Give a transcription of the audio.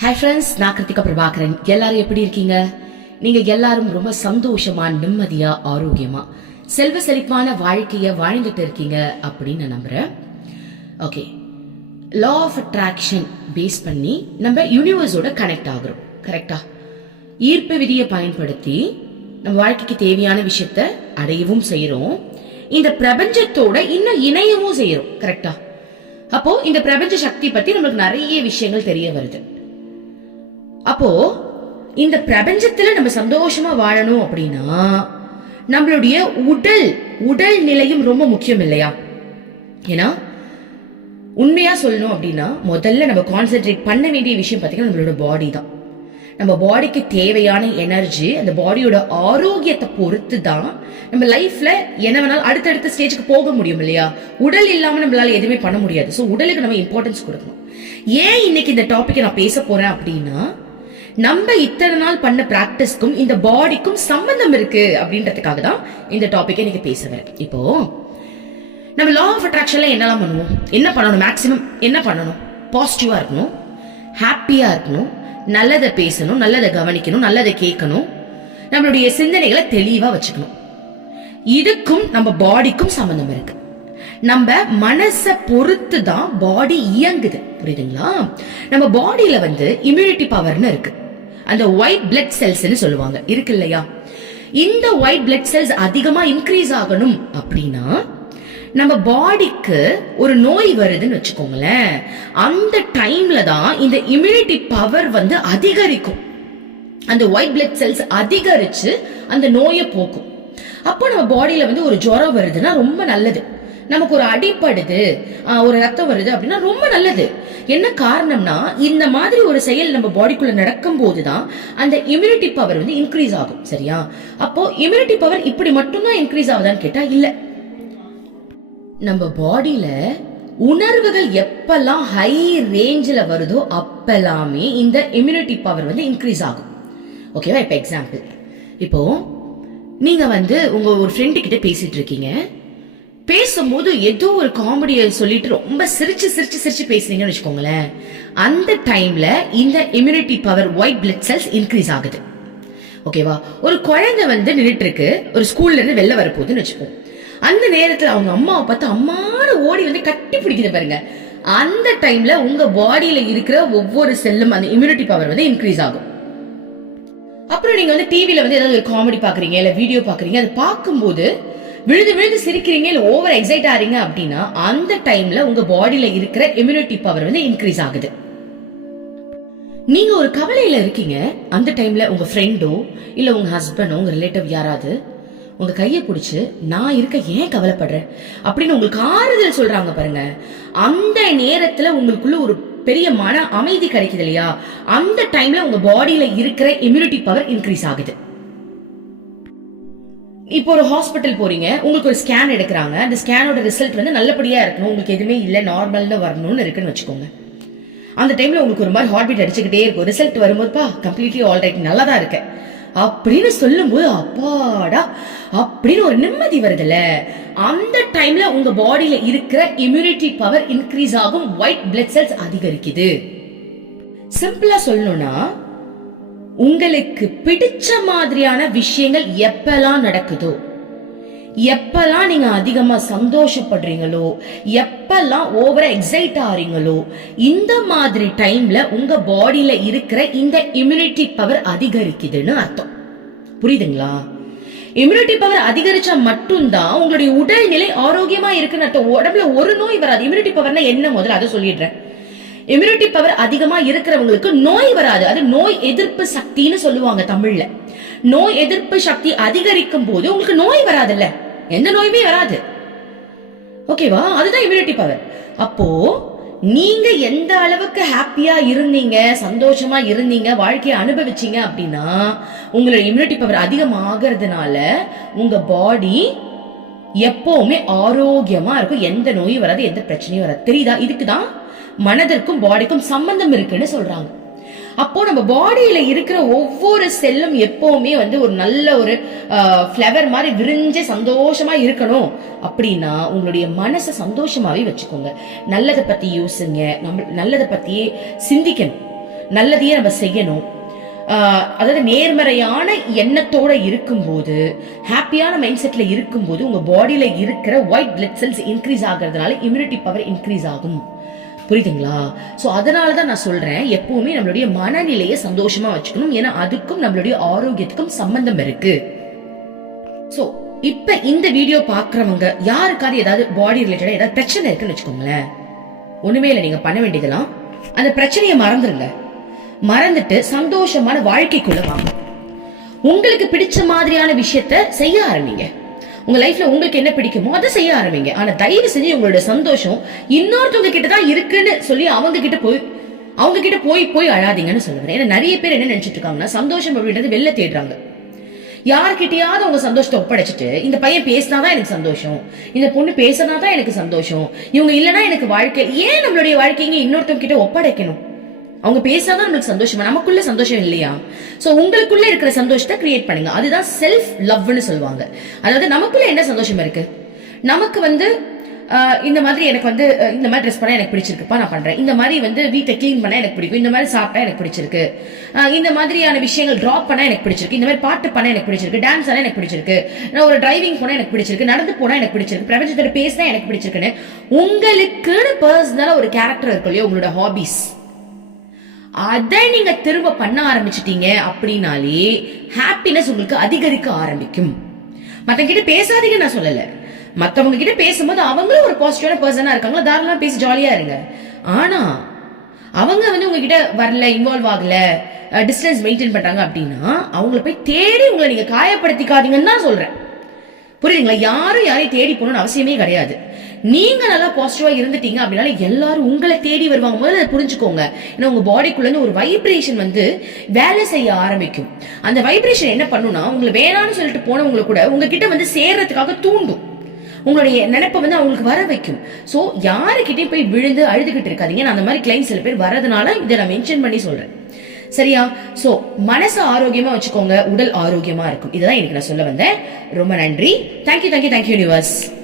Hi friends நான் கிருத்திகா பிரபாகரன். எல்லாரும் எப்படி இருக்கீங்க? நீங்க எல்லாரும் ரொம்ப சந்தோஷமா நிம்மதியா ஆரோக்கியமா செல்வ செழிப்பான வாழ்க்கைய வாழ்ந்துட்டு இருக்கீங்க அப்படின்னு நான் நம்புறேன். Okay law of attraction base பண்ணி நம்ம யூனிவர்ஸோட கனெக்ட் ஆகுறோம். கரெக்டா ஈர்ப்பு விதியை பயன்படுத்தி நம்ம வாழ்க்கைக்கு தேவையான விஷயத்த அடையவும் செய்யறோம் இந்த பிரபஞ்சத்தோட இன்னும் இணையவும் செய்யறோம் கரெக்டா அப்போ இந்த பிரபஞ்ச சக்தி பத்தி நம்மளுக்கு நிறைய விஷயங்கள் தெரிய வருது. அப்போ இந்த பிரபஞ்சத்துல நம்ம சந்தோஷமா வாழணும் அப்படின்னா நம்மளுடைய உடல் உடல் நிலையும் ரொம்ப முக்கியம் இல்லையா? ஏன்னா உண்மையா சொல்லணும் அப்படின்னா முதல்ல நம்ம கான்சென்ட்ரேட் பண்ண வேண்டிய விஷயம் பார்த்தீங்கன்னா நம்மளோட பாடி தான். நம்ம பாடிக்கு தேவையான எனர்ஜி அந்த பாடியோட ஆரோக்கியத்தை பொறுத்து தான் நம்ம லைஃப்ல என்ன வேணாலும் அடுத்தடுத்த ஸ்டேஜுக்கு போக முடியும் இல்லையா? உடல் இல்லாம நம்மளால எதுவுமே பண்ண முடியாது. ஸோ உடலுக்கு நம்ம இம்பார்ட்டன்ஸ் கொடுக்கணும். ஏன் இன்னைக்கு இந்த டாபிக்கை நான் பேச போறேன் அப்படின்னா நம்ம இத்தனை நாள் பண்ண பிராக்டிஸ்க்கும் இந்த பாடிக்கும் சம்பந்தம் இருக்கு அப்படின்றதுக்காக தான் இந்த டாபிக்கை நீங்க பேச இப்போ நம்ம லா ஆஃப் அட்ராக்ஷன்ல என்னெல்லாம் பண்ணுவோம்? என்ன பண்ணணும்? மேக்ஸிமம் என்ன பண்ணணும்? பாசிட்டிவா இருக்கணும் ஹாப்பியா இருக்கணும் நல்லதை பேசணும் நல்லதை கவனிக்கணும் நல்லதை கேட்கணும் நம்மளுடைய சிந்தனைகளை தெளிவா வச்சுக்கணும். இதுக்கும் நம்ம பாடிக்கும் சம்பந்தம் இருக்கு. நம்ம மனசை பொறுத்து தான் பாடி இயங்குது. புரியுதுங்களா? நம்ம பாடியில வந்து இம்யூனிட்டி பவர்னு இருக்கு. அந்த ஒயிட் பிளட் செல்ஸ்னு சொல்லுவாங்க. இருக்கு இல்லையா? இந்த ஒயிட் பிளட் செல்ஸ் அதிகமா இன்க்ரீஸ் ஆகணும் அப்படின்னா நம்ம பாடிக்கு ஒரு நோய் வருதுன்னு வச்சுக்கோங்களேன். அந்த டைம்ல தான் இந்த இம்யூனிட்டி பவர் வந்து அதிகரிக்கும். அந்த ஒயிட் பிளட் செல்ஸ் அதிகரிச்சு அந்த நோயை போக்கும். அப்போ நம்ம பாடியில வந்து ஒரு ஜுரம் வருதுன்னா ரொம்ப நல்லது. நமக்கு ஒரு அடிப்படுது ஒரு ரத்தம் வருது அப்படின்னா ரொம்ப நல்லது. என்ன காரணம்னா இந்த மாதிரி ஒரு செயல் நம்ம பாடிக்குள்ள நடக்கும் போதுதான் அந்த இம்யூனிட்டி பவர் வந்து இன்க்ரீஸ் ஆகும் சரியா? அப்போ இம்யூனிட்டி பவர் இப்படி மட்டும்தான் இன்க்ரீஸ் ஆகுதான்னு கேட்டா இல்ல. நம்ம பாடியில உணர்வுகள் எப்பெல்லாம் ஹை ரேஞ்சில் வருதோ அப்பெல்லாமே இந்த இம்யூனிட்டி பவர் வந்து இன்க்ரீஸ் ஆகும். ஓகேவா இப்போ எக்ஸாம்பிள் இப்போ நீங்கள் வந்து உங்கள் ஒரு ஃப்ரெண்டு கிட்ட பேசிட்டு இருக்கீங்க. பேசும்போது ஏதோ ஒரு காமெடியை சொல்லிட்டு ரொம்ப சிரிச்சு சிரிச்சு சிரிச்சு பேசுனீங்கன்னு வச்சுக்கோங்களேன். அந்த டைம்ல இந்த immunity power white blood cells increase ஆகுது. ஓகேவா ஒரு குழந்தை வந்து நின்றுட்டு இருக்கு ஒரு ஸ்கூல்ல இருந்து வெளில வரப்போகுதுன்னு வச்சுப்போம். அந்த நேரத்துல அவங்க அம்மாவை பார்த்து அம்மானு ஓடி வந்து கட்டி பிடிக்குது பாருங்க. அந்த டைம்ல உங்க பாடியில இருக்கிற ஒவ்வொரு செல்லும் அந்த இம்யூனிட்டி பவர் வந்து இன்க்ரீஸ் ஆகும். அப்புறம் நீங்க வந்து டிவில வந்து ஏதாவது காமெடி பாக்குறீங்க இல்ல வீடியோ பாக்குறீங்க அதை பார்க்கும்போது விழுது விழுது சிரிக்கிறீங்க இல்ல ஓவர் எக்ஸைட் ஆறீங்க அப்படின்னா அந்த டைம்ல உங்க பாடியில இருக்கிற இம்யூனிட்டி பவர் வந்து இன்க்ரீஸ் ஆகுது. நீங்க ஒரு கவலையில இருக்கீங்க அந்த டைம்ல உங்க ஃப்ரெண்டோ இல்ல உங்க ஹஸ்பண்டோ உங்க ரிலேட்டிவ் யாராவது உங்க கையை பிடிச்சு நான் இருக்க ஏன் கவலைப்படுறேன்? அப்படின்னு உங்களுக்கு ஆறுதல் சொல்றாங்க பாருங்க. அந்த நேரத்துல உங்களுக்குள்ள ஒரு பெரிய மன அமைதி கிடைக்குது இல்லையா? அந்த டைம்ல உங்க பாடியில இருக்கிற இம்யூனிட்டி பவர் இன்க்ரீஸ் ஆகுது. இப்போ ஒரு ஹாஸ்பிட்டல் போறீங்க உங்களுக்கு ஒரு ஸ்கேன் எடுக்கிறாங்க. அந்த ஸ்கேனோட ரிசல்ட் வந்து நல்லபடியா இருக்கணும். உங்களுக்கு எதுவுமே இல்லை நார்மல்னு வரணும்னு இருக்குன்னு வச்சுக்கோங்க. அந்த டைம்ல உங்களுக்கு ஒரு மாதிரி ஹார்ட் பீட் அடிச்சுக்கிட்டே இருக்கும். ரிசல்ட் வரும்போதுப்பா கம்ப்ளீட்லி ஆல்ரைட் நல்லா தான் இருக்கு அப்படின்னு சொல்லும்போது அப்பாடா அப்படின்னு ஒரு நிம்மதி வருதுல்ல. அந்த டைம்ல உங்க பாடியில இருக்கிற இம்யூனிட்டி பவர் இன்க்ரீஸ் ஆகும். ஒயிட் பிளட் செல்ஸ் அதிகரிக்குது. சிம்பிளா சொல்லணும்னா உங்களுக்கு பிடிச்ச மாதிரியான விஷயங்கள் எப்பெல்லாம் நடக்குதோ எப்பெல்லாம் நீங்க அதிகமா சந்தோஷப்படுறீங்களோ எப்பெல்லாம் ஓவர எக்ஸைட் ஆறீங்களோ இந்த மாதிரி டைம்ல உங்க பாடியில இருக்கிற இந்த இம்யூனிட்டி பவர் அதிகரிக்குதுன்னு அர்த்தம். புரியுதுங்களா? இம்யூனிட்டி பவர் அதிகரிச்சா மட்டும்தான் உங்களுடைய உடல்நிலை ஆரோக்கியமா இருக்குன்னு அர்த்தம். உடம்புல ஒரு நோய் வராது. இம்யூனிட்டி பவர்னா என்ன? முதல்ல அதை சொல்லிடுறேன். இம்யூனிட்டி பவர் அதிகமா இருக்கிறவங்களுக்கு நோய் வராது. அது நோய் எதிர்ப்பு சக்தின்னு சொல்லுவாங்க தமிழ்ல. நோய் எதிர்ப்பு சக்தி அதிகரிக்கும் போது உங்களுக்கு நோய் வராதுல்ல. எந்த நோயுமே வராது. ஓகேவா அதுதான் இம்யூனிட்டி பவர் அப்போ நீங்க எந்த அளவுக்கு ஹாப்பியா இருந்தீங்க சந்தோஷமா இருந்தீங்க வாழ்க்கையை அனுபவிச்சீங்க அப்படின்னா உங்களோட இம்யூனிட்டி பவர் அதிகமாகிறதுனால உங்க பாடி எப்பவுமே ஆரோக்கியமா இருக்கும். எந்த நோயும் வராது எந்த பிரச்சனையும் வராது. தெரியுதா? இதுக்கு தான் மனதிற்கும் பாடிக்கும் சம்பந்தம் இருக்குன்னு சொல்றாங்க. அப்போ நம்ம பாடியில இருக்கிற ஒவ்வொரு செல்லும் எப்பவுமே வந்து ஒரு நல்ல ஒரு ஃப்ளவர் மாதிரி விரிஞ்சு சந்தோஷமா இருக்கணும். அப்படின்னா உங்களுடைய மனசை சந்தோஷமாவே வச்சுக்கோங்க. நல்லதை பத்தி யோசிங்க. நம்ம நல்லதை பத்தியே சிந்திக்கணும். நல்லதையே நம்ம செய்யணும். அதாவது நேர்மறையான எண்ணத்தோட இருக்கும்போது ஹாப்பியான மைண்ட் செட்ல இருக்கும்போது உங்க பாடியில இருக்கிற ஒயிட் பிளட் செல்ஸ் இன்க்ரீஸ் ஆகிறதுனால இம்யூனிட்டி பவர் இன்க்ரீஸ் ஆகும். புரியுதுங்களா? ஸோ அதனால தான் நான் சொல்றேன் எப்பவுமே நம்மளுடைய மனநிலையை சந்தோஷமா வச்சுக்கணும். ஏன்னா அதுக்கும் நம்மளுடைய ஆரோக்கியத்துக்கும் சம்பந்தம் இருக்கு. ஸோ இப்ப இந்த வீடியோ பாக்குறவங்க யாருக்காவது ஏதாவது பாடி ரிலேட்டடா ஏதாவது பிரச்சனை இருக்குன்னு வச்சுக்கோங்களேன். ஒண்ணுமே இல்லை நீங்க பண்ண வேண்டியதெல்லாம். அந்த பிரச்சனையை மறந்துருங்க. மறந்துட்டு சந்தோஷமான வாழ்க்கைக்குள்ள வாங்க. உங்களுக்கு பிடிச்ச மாதிரியான விஷயத்த செய்ய ஆரம்பிங்க. உங்க லைஃப்ல உங்களுக்கு என்ன பிடிக்குமோ அதை செய்ய ஆரம்பிங்க. ஆனா தயவு செஞ்சு உங்களோட சந்தோஷம் இன்னொருத்தவங்க கிட்ட தான் இருக்குன்னு சொல்லி அவங்க கிட்ட போய் அவங்க கிட்ட போய் போய் அழாதீங்கன்னு சொல்லுவேன். ஏன்னா நிறைய பேர் என்ன நினைச்சிட்டு இருக்காங்கன்னா சந்தோஷம் அப்படின்றது வெளில தேடுறாங்க. யார்கிட்டயாவது அவங்க சந்தோஷத்தை ஒப்படைச்சிட்டு இந்த பையன் பேசினாதான் எனக்கு சந்தோஷம் இந்த பொண்ணு பேசினாதான் எனக்கு சந்தோஷம் இவங்க இல்லைன்னா எனக்கு வாழ்க்கை ஏன் நம்மளுடைய வாழ்க்கைங்க இன்னொருத்தவங்க கிட்ட ஒப்படைக்கணும்? அவங்க பேசினாதான் நம்மளுக்கு சந்தோஷமா? நமக்குள்ள சந்தோஷம் இல்லையா? சோ உங்களுக்குள்ள இருக்கிற சந்தோஷத்தை கிரியேட் பண்ணுங்க. அதுதான் செல்ஃப் லவ்னு சொல்லுவாங்க. அதாவது நமக்குள்ள என்ன சந்தோஷம் இருக்கு? நமக்கு வந்து இந்த மாதிரி எனக்கு வந்து இந்த மாதிரி ட்ரெஸ் பண்ண எனக்கு பிடிச்சிருக்குப்பா நான் பண்றேன். இந்த மாதிரி வந்து வீட்டை கிளீன் பண்ண எனக்கு பிடிக்கும். இந்த மாதிரி சாப்பிட்டா எனக்கு பிடிச்சிருக்கு. இந்த மாதிரியான விஷயங்கள் டிராப் பண்ண எனக்கு பிடிச்சிருக்கு. இந்த மாதிரி பாட்டு பண்ண எனக்கு பிடிச்சிருக்கு. டான்ஸ் ஆனா எனக்கு பிடிச்சிருக்கு. நான் ஒரு டிரைவிங் போனா எனக்கு பிடிச்சிருக்கு. நடந்து போனா எனக்கு பிடிச்சிருக்கு. பிரபஞ்சத்தோட பேசினா எனக்கு பிடிச்சிருக்குன்னு உங்களுக்குன்னு பர்சனலா ஒரு கேரக்டர் இருக்கு இல்லையா? உங்களோட ஹாபிஸ் அதை நீங்க திரும்ப பண்ண ஆரம்பிச்சிட்டீங்க அப்படின்னாலே ஹாப்பினஸ் உங்களுக்கு அதிகரிக்க ஆரம்பிக்கும். மத்தவங்க கிட்ட பேசாதீங்க நான் சொல்லல. மத்தவங்க கிட்ட பேசும்போது அவங்களும் ஒரு பாசிட்டிவான பர்சனா இருக்காங்களா? தாராளமா பேசி ஜாலியா இருங்க. ஆனா அவங்க வந்து உங்ககிட்ட வரல இன்வால்வ் ஆகல டிஸ்டன்ஸ் மெயின்டைன் பண்றாங்க அப்படின்னா அவங்கள போய் தேடி உங்களை நீங்க காயப்படுத்திக்காதீங்கன்னு தான் சொல்றேன். புரியுதுங்களா? யாரும் யாரையும் தேடி போகணும்னு அவசியமே கிடையாது. நீங்க நல்லா பாசிட்டிவா இருந்துட்டீங்க அப்படின்னால எல்லாரும் உங்களை தேடி வருவாங்க. முதல்ல அதை புரிஞ்சுக்கோங்க. ஏன்னா உங்க பாடிக்குள்ள ஒரு வைப்ரேஷன் வந்து வேலை செய்ய ஆரம்பிக்கும். அந்த வைப்ரேஷன் என்ன பண்ணும்னா உங்களை வேணாம்னு சொல்லிட்டு போனவங்களை கூட உங்ககிட்ட வந்து சேர்றதுக்காக தூண்டும். உங்களுடைய நினைப்பை வந்து அவங்களுக்கு வர வைக்கும். ஸோ யாருக்கிட்டையும் போய் விழுந்து அழுதுகிட்டு இருக்காதீங்க. நான் அந்த மாதிரி கிளைண்ட் சில பேர் வரதுனால இதை நான் மென்ஷன் பண்ணி சொல்றேன். சரியா? ஸோ மனசு ஆரோக்கியமா வச்சுக்கோங்க. உடல் ஆரோக்கியமா இருக்கும். இதுதான் எனக்கு நான் சொல்ல வந்தேன். ரொம்ப நன்றி. Thank you thank you thank you universe